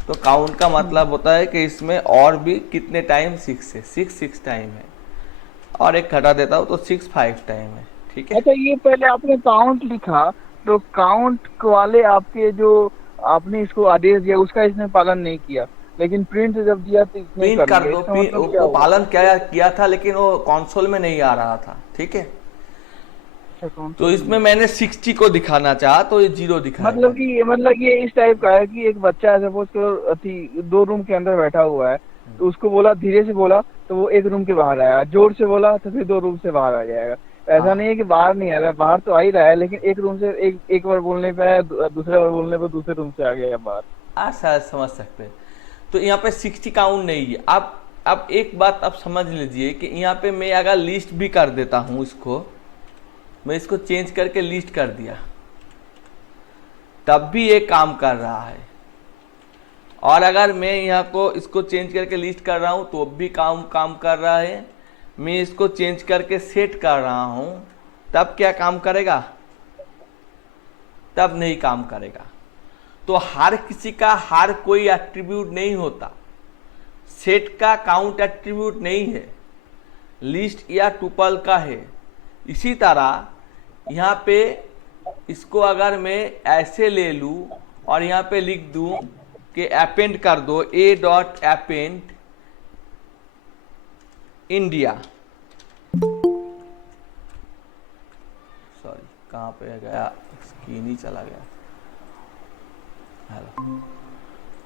तो काउंट का मतलब होता है कि इसमें और भी कितने टाइम 6 है, 6 टाइम है, और एक घटा देता हूँ तो 6 5 टाइम है। ठीक है। अच्छा, ये पहले आपने काउंट लिखा, तो काउंट वाले आपके जो आपने इसको आदेश दिया उसका इसने पालन नहीं किया, लेकिन प्रिंट जब दिया तो इसने प्रिंट कर दो, इसका मतलब क्या वो हुआ? पालन क्या किया था, लेकिन वो कंसोल में नहीं आ रहा था। ठीक है, अच्छा, कौन तो सा? इसमें मैंने 60 को दिखाना चाहा तो ये 0 दिखाएगा। मतलब ये इस टाइप का है कि एक बच्चा है, सपोज करो 2 रूम के अंदर बैठा हुआ है, तो उसको बोला, धीरे से बोला तो वो 1 रूम के बाहर आया, जोर से बोला तो फिर 2 रूम से बाहर आ जाएगा। ऐसा हाँ। नहीं है कि बाहर नहीं आ रहा है, बाहर तो आ ही रहा है, लेकिन 1 रूम से एक बार बोलने पे आया, दूसरे बार बोलने पे दूसरे रूम से आ गया बाहर। आप शायद समझ सकते हैं। तो यहाँ पे 60 काउंट नहीं है। अब एक बात आप समझ लीजिए कि यहाँ पे मैं अगर लिस्ट भी कर देता हूँ, मैं इसको चेंज करके लिस्ट कर दिया, तब भी ये काम कर रहा है। और अगर मैं यहाँ को इसको चेंज करके लिस्ट कर रहा हूँ तो भी काम कर रहा है। मैं इसको चेंज करके सेट कर रहा हूँ, तब क्या काम करेगा? तब नहीं काम करेगा। तो हर किसी का हर कोई एट्रीब्यूट नहीं होता। सेट का काउंट एट्रीब्यूट नहीं है, लिस्ट या टुपल का है। इसी तरह यहाँ पे इसको अगर मैं ऐसे ले लूँ और यहाँ पे लिख दूँ कि अपेंड कर दो ए डॉट अपेंड इंडिया, सॉरी कहाँ पे गया, स्क्रीन ही चला गया। हेलो,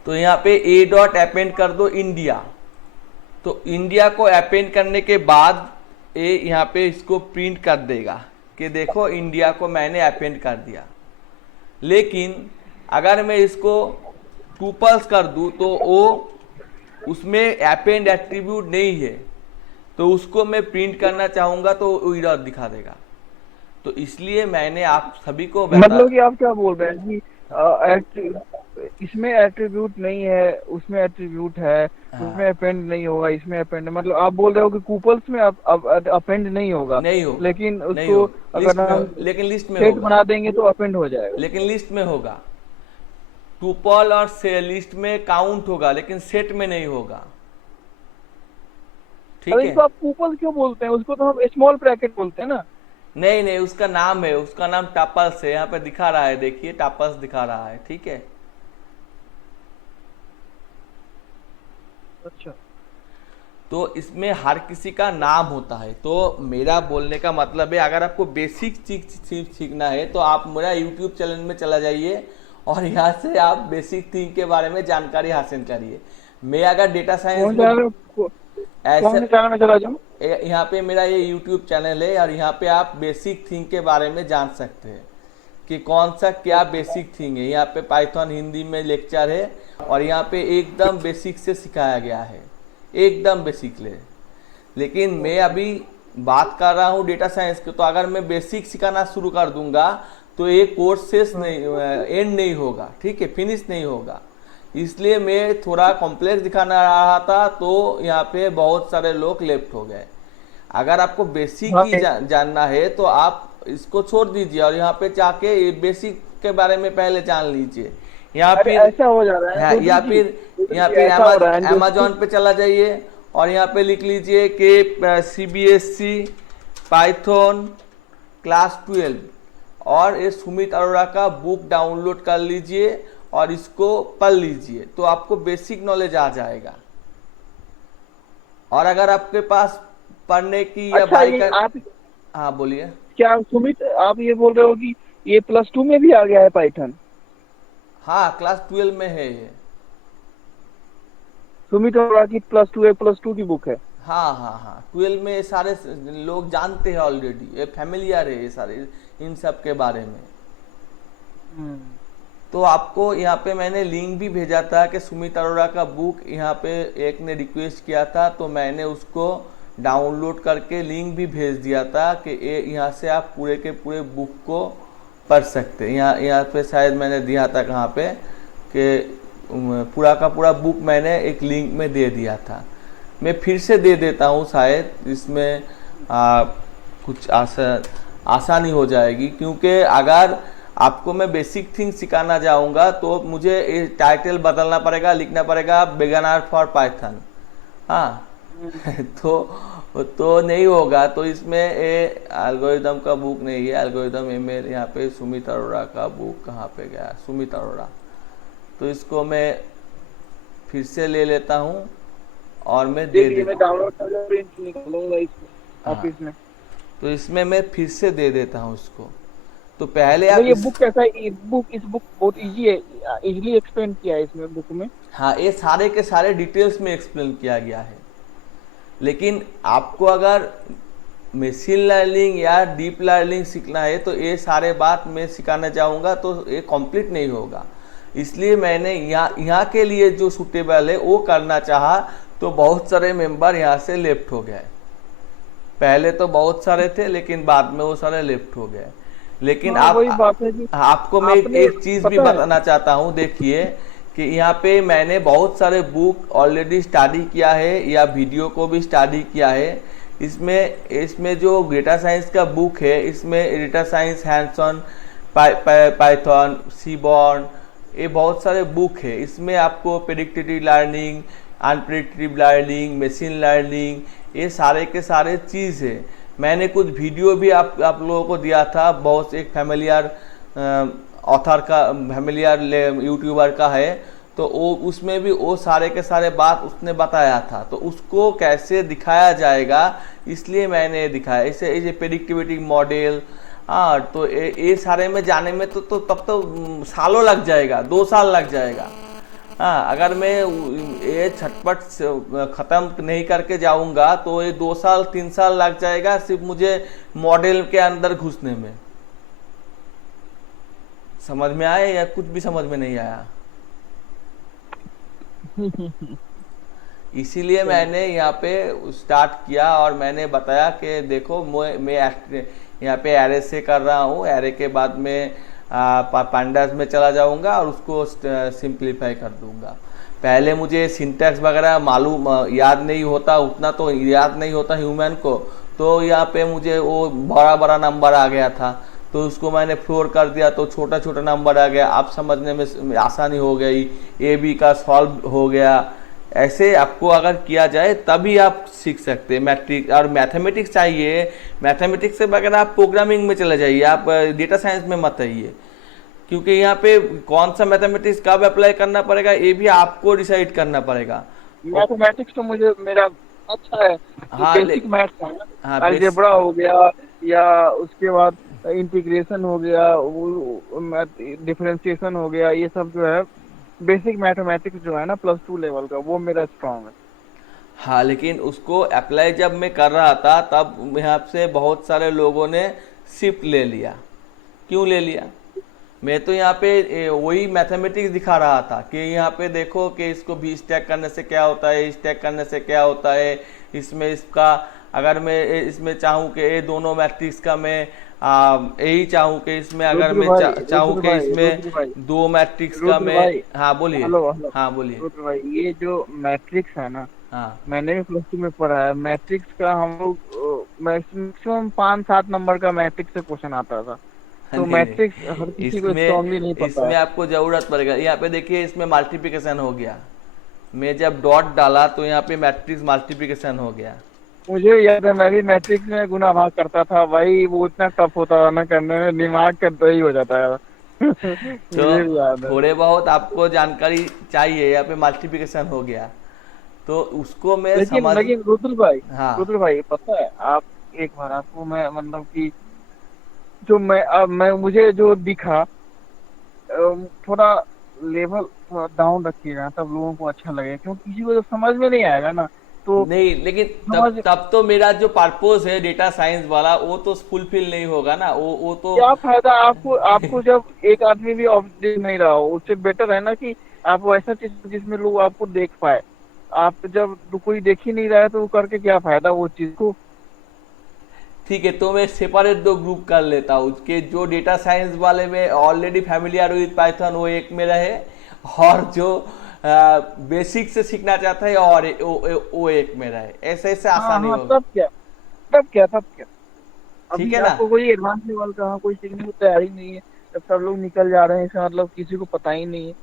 तो यहाँ पे ए डॉट अपेंड कर दो इंडिया। तो इंडिया को अपेंड करने के बाद ए यहाँ पे इसको प्रिंट कर देगा कि देखो इंडिया को मैंने अपेंड कर दिया। लेकिन अगर मैं इसको टुपल्स कर दूं तो वो उसमें अपेंड एट्रीब्यूट नहीं है, तो उसको मैं प्रिंट करना चाहूंगा तो वो एरर दिखा देगा। तो इसलिए मैंने आप सभी को मतलब कि आप क्या बोल रहे हैं कि इसमें एट्रीब्यूट नहीं है, उसमें एट्रीब्यूट है, उसमें अपेंड नहीं होगा, इसमें अपेंड, मतलब आप बोल रहे हो कि कूपल्स में अपेंड नहीं होगा, नहीं हो, लेकिन नहीं उसको हो, अगर हम लेकिन लिस्ट में सेट होगा, बना देंगे तो अपेंड हो जाएगा। लेकिन लिस्ट में होगा। टुपल और से लिस्ट में काउंट होगा लेकिन सेट में नहीं होगा। ठीक अरे है, इसको आप कूपल क्यों बोलते हैं? उसको तो हम स्मॉल ब्रैकेट बोलते हैं ना। नहीं उसका नाम है, उसका नाम टपल्स है। यहाँ पे दिखा रहा है, देखिए टपल्स दिखा रहा है। ठीक है, अच्छा, तो इसमें हर किसी का नाम होता है। तो मेरा बोलने का मतलब है, अगर आपको बेसिक चीज सीखना है तो आप मेरा यूट्यूब चैनल में चला जाइए और यहाँ से आप बेसिक थिंग के बारे में जानकारी हासिल करिए। मैं अगर डेटा साइंस कौन में चैनल कौन ऐसे से चैनल में चला जाऊँ? यहाँ पे मेरा ये यूट्यूब चैनल है और यहाँ पे आप बेसिक थिंग के बारे में जान सकते हैं कि कौन सा क्या बेसिक थिंग है। यहाँ पे पाइथन हिंदी में लेक्चर है और यहाँ पे एकदम बेसिक से सिखाया गया है, एकदम बेसिक ले। लेकिन मैं अभी बात कर रहा हूँ डेटा साइंस की, तो अगर मैं बेसिक सिखाना शुरू कर दूंगा तो ये कोर्स से नहीं एंड नहीं होगा, ठीक है, फिनिश नहीं होगा। इसलिए मैं थोड़ा कॉम्प्लेक्स दिखाना रहा था, तो यहाँ पे बहुत सारे लोग लेफ्ट हो गए। अगर आपको बेसिक ही जानना है तो आप इसको छोड़ दीजिए और यहाँ पे जाके ये बेसिक के बारे में पहले जान लीजिए। यहाँ अरे फिर ऐसा हो जा रहा है हाँ, या गुरु फिर यहाँ जी, फिर ऐसा हो रहा है अमेजोन पे चला जाइए और यहाँ पे लिख लीजिए कि CBSC पाइथन क्लास 12 और ये सुमित अरोड़ा का बुक डाउनलोड कर लीजिए और इसको पढ़ लीजिए, तो आपको बेसिक नॉलेज आ जाएगा। और अगर आपके पास पढ़ने की या अच्छा, भाई ये का, आप हाँ बोलिए। क्या सुमित आप ये बोल रहे हो कि ये +2 में भी आ गया है पाइथन? हाँ, क्लास 12 में है ये। सुमित अरोड़ा की +2 की बुक है। हाँ हाँ हाँ, 12 में ये सारे लोग जानते हैं ऑलरेडी, ये फैमिलियर है ये सारे इन सब के बारे में। तो आपको यहाँ पे मैंने लिंक भी भेजा था कि सुमित अरोड़ा का बुक, यहाँ पे एक ने रिक्वेस्ट किया था तो मैंने उसको डाउनलोड करके लिंक भी भेज दिया था कि यहाँ से आप पूरे के पूरे बुक को पढ़ सकते हैं। यहाँ पे शायद मैंने दिया था कहाँ पे कि पूरा का पूरा बुक मैंने एक लिंक में दे दिया था। मैं फिर से दे देता हूँ, शायद इसमें कुछ आसानी हो जाएगी, क्योंकि अगर आपको मैं बेसिक थिंग सिखाना जाऊंगा तो मुझे टाइटल बदलना पड़ेगा, लिखना पड़ेगा बिगिनर फॉर पाइथन। हाँ तो नहीं होगा। तो इसमें ये एल्गोरिदम का बुक नहीं है, एल्गोरिदम ईमेल। यहाँ पे सुमित अरोड़ा का बुक कहाँ पे गया, सुमित अरोड़ा। तो इसको मैं फिर से ले लेता हूँ और मैं दे देता हूँ। डाउनलोड करके प्रिंट निकालूंगा इसको ऑफिस में। तो इसमें मैं फिर से दे देता हूँ इसको। तो पहले आप ये बुक कैसा है? इस बुक बहुत इजी है, इजीली एक्सप्लेन किया है इसमें बुक में। हाँ, ये सारे के सारे डिटेल्स में एक्सप्लेन किया गया है। लेकिन आपको अगर मशीन लर्निंग या डीप लर्निंग सीखना है तो ये सारे बात मैं सिखाना चाहूँगा तो ये कंप्लीट नहीं होगा। इसलिए मैंने यहाँ के लिए जो सूटेबल है वो करना चाहा, तो बहुत सारे मेंबर यहाँ से लेफ्ट हो गए। पहले तो बहुत सारे थे लेकिन बाद में वो सारे लेफ्ट हो गए। लेकिन वही बात है कि आपको मैं एक चीज भी बताना चाहता हूँ। देखिए कि यहाँ पे मैंने बहुत सारे बुक ऑलरेडी स्टडी किया है या वीडियो को भी स्टडी किया है। इसमें जो डेटा साइंस का बुक है, इसमें data science hands on, Python, Seaborn, ये बहुत सारे बुक है। इसमें आपको predictive learning, unpredictive learning, machine learning, ये सारे के सारे चीज़ है। मैंने कुछ वीडियो भी आप लोगों को दिया था, बहुत एक फैमिलियर ऑथर का, फैमिलियर यूट्यूबर का है, तो वो उसमें भी वो सारे के सारे बात उसने बताया था। तो उसको कैसे दिखाया जाएगा इसलिए मैंने दिखाया। इसे प्रेडिक्टिविटी मॉडल, हाँ, तो ये सारे में जाने में तो तब तो सालों लग जाएगा, 2 साल लग जाएगा। हाँ, अगर मैं ये झटपट ख़त्म नहीं करके जाऊंगा तो ये 2 साल 3 साल लग जाएगा सिर्फ मुझे मॉडल के अंदर घुसने में। समझ में आया या कुछ भी समझ में नहीं आया? इसीलिए मैंने यहाँ पे स्टार्ट किया और मैंने बताया कि देखो मैं यहाँ पे एरे से कर रहा हूँ, एरे के बाद में पांडास में चला जाऊंगा और उसको सिंप्लीफाई कर दूंगा। पहले मुझे सिंटैक्स वगैरह मालूम याद नहीं होता, उतना तो याद नहीं होता ह्यूमन को, तो यहाँ पे मुझे वो बड़ा बड़ा नंबर आ गया था तो उसको मैंने फ्लोर कर दिया तो छोटा छोटा नंबर आ गया। आप समझने में आसानी हो गई, ए बी का सॉल्व हो गया। ऐसे आपको अगर किया जाए तभी आप सीख सकते हैं। मैट्रिक और मैथमेटिक्स चाहिए, मैथमेटिक्स से बगैर आप प्रोग्रामिंग में चले जाइए, आप डेटा साइंस में मत आइए, क्योंकि यहाँ पे कौन सा मैथमेटिक्स कब अप्लाई करना पड़ेगा ये भी आपको डिसाइड करना पड़ेगा। मैथमेटिक्स तो मुझे मेरा अच्छा है, हाँ, बेसिक मैथ्स है, हाँ, अलजेब्रा हो गया या उसके बाद इंटीग्रेशन हो गया, वो डिफरेंशिएशन हो गया, ये सब जो है बेसिक मैथमेटिक्स जो है ना +2 लेवल का, वो मेरा स्ट्रांग है। हाँ, लेकिन उसको अप्लाई जब मैं कर रहा था तब यहाँ से बहुत सारे लोगों ने शिफ्ट ले लिया। क्यों ले लिया? मैं तो यहाँ पे वही मैथमेटिक्स दिखा रहा था कि यहाँ पे देखो कि इसको भी स्टैक करने से क्या होता है, स्टैक करने से क्या होता है, इसमें इसका अगर मैं इसमें चाहूँ कि ये दोनों मैट्रिक्स का मैं यही चाहूँ कि इसमें अगर रुद्र मैं भाई, चाहूँ रुद्र कि भाई, इसमें रुद्र भाई, दो मैट्रिक्स का रुद्र मैं। भाई, हाँ बोलिए। हेलो हेलो, हाँ बोलिए। रुद्र भाई, ये जो मैट्रिक्स है ना, हाँ मैंने भी +2 में पढ़ा है। मैट्रिक्स का हम लोग मैक्सिमम 5-7 नंबर का मैट्रिक्स से क्वेश्चन आता था। तो नहीं नहीं, मैट्रिक्स हर किसी को इसमें स्ट्रांगली नहीं पता इसमें है। आपको जरूरत पड़ेगा। यहाँ पे देखिए इसमें मल्टीप्लिकेशन हो गया, मैं जब डॉट डाला तो यहाँ पे मैट्रिक्स मल्टीप्लिकेशन हो गया। मुझे याद है, मैं भी मैट्रिक्स में गुणा भाग करता था भाई, वो इतना टफ होता था ना करने में, दिमाग का दही हो जाता है। तो मुझे भी याद है। थोड़े बहुत आपको जानकारी चाहिए, यहाँ पे मल्टीप्लिकेशन हो गया तो उसको मैं लेकिन समझ। लेकिन रुद्र भाई, हाँ रुद्र भाई पता है, आप एक बार आपको मैं मतलब कि जो मैं मुझे जो दिखा, थोड़ा लेवल थोड़ा डाउन रखिएगा तब लोगों को अच्छा लगेगा, क्योंकि किसी को जब समझ में नहीं आएगा ना तो नहीं, लेकिन समझ तब तब तो मेरा जो पर्पस है डेटा साइंस वाला वो तो फुलफिल नहीं होगा ना, वो तो। क्या फायदा आपको, आपको जब एक आदमी भी देख नहीं रहा हो, उससे बेटर है ना कि आप वो ऐसा चीज जिसमें लोग आपको देख पाए। आप जब कोई देख ही नहीं रहा है तो वो करके क्या फायदा वो चीज को। ठीक है, तो मैं सेपरेट दो ग्रुप कर लेता हूँ कि जो डेटा साइंस वाले में ऑलरेडी फैमिलियर विद पाइथन वो एक में रहे, और जो बेसिक से सीखना चाहता है और वो एक में रहे। ऐसे ऐसे हाँ आसानी हाँ, होगी। तब क्या ठीक अभी है ना? आपको कोई एडवांस लेवल का कोई सीखने की तैयारी नहीं है, जब सब लोग निकल जा रहे हैं, इसका मतलब किसी को पता ही नहीं है।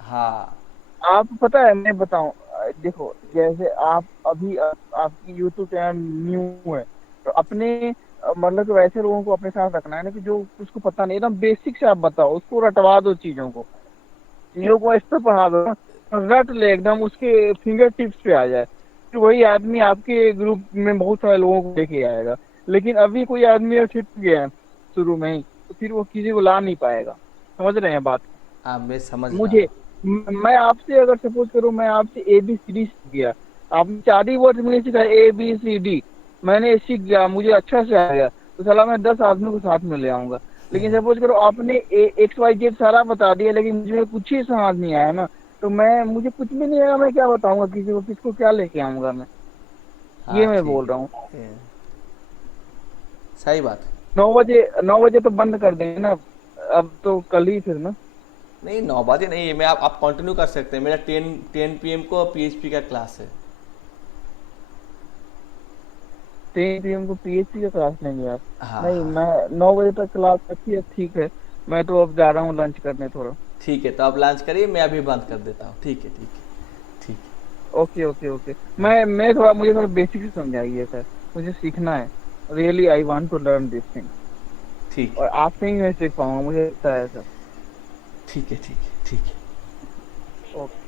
हाँ आप पता है, मैं बताऊं, देखो जैसे आप अभी आपकी यूट्यूब चैनल न्यू है, तो अपने मतलब कि वैसे लोगों को अपने साथ रखना है ना कि जो उसको पता नहीं, एकदम बेसिक से आप बताओ, उसको रटवा दो चीजों को इस पे पढ़ा दो ना, रट ले एकदम, उसके फिंगर टिप्स पे आ जाए, फिर वही आदमी आपके ग्रुप में बहुत सारे लोगों को लेके आएगा। लेकिन अभी कोई आदमी अगर छिप गया है शुरू में ही, तो फिर वो किसी को ला नहीं पाएगा। समझ रहे हैं बात? हाँ, मैं समझ रहा मुझे हूँ। मैं आपसे अगर सपोज करूं, मैं आपसे ABCD सीख गया, आपने 4 ही वर्ड मुझे सिखाया ABCD, मैंने सीख गया, मुझे अच्छा से आ गया, तो साला मैं 10 आदमी को साथ में ले आऊंगा। लेकिन सपोज करो आपने XYZ सारा बता दिया, लेकिन मुझे कुछ ही समझ नहीं आया ना, तो मुझे कुछ भी नहीं आया, मैं क्या बताऊंगा किसी को, किसको क्या लेके आऊंगा मैं? ये हाँ मैं ठीक बोल रहा हूँ। है, सही बात। 9 बजे तो बंद कर देंगे ना, अब तो कल ही फिर ना। नहीं 9 बजे नहीं है, मैं आप कंटिन्यू कर सकते हैं। मेरा 10 PM को PHP का क्लास है। 10 PM को PHP का क्लास लेंगे आप? हाँ नहीं, हाँ मैं 9 बजे तक क्लास रखी है, ठीक है। मैं तो अब जा रहा हूँ लंच करने थोड़ा। ठीक है, तो आप लंच करिए, मैं अभी बंद कर देता हूँ। ठीक है ठीक है ठीक है। ओके ओके ओके, मुझे थोड़ा बेसिक से समझाइए सर, मुझे सीखना है। Really I want to learn this thing, ठीक और है आपसे ही मैं सीख पाऊंगा, मुझे लगता है सर। ठीक है ठीक है ठीक है। ओके।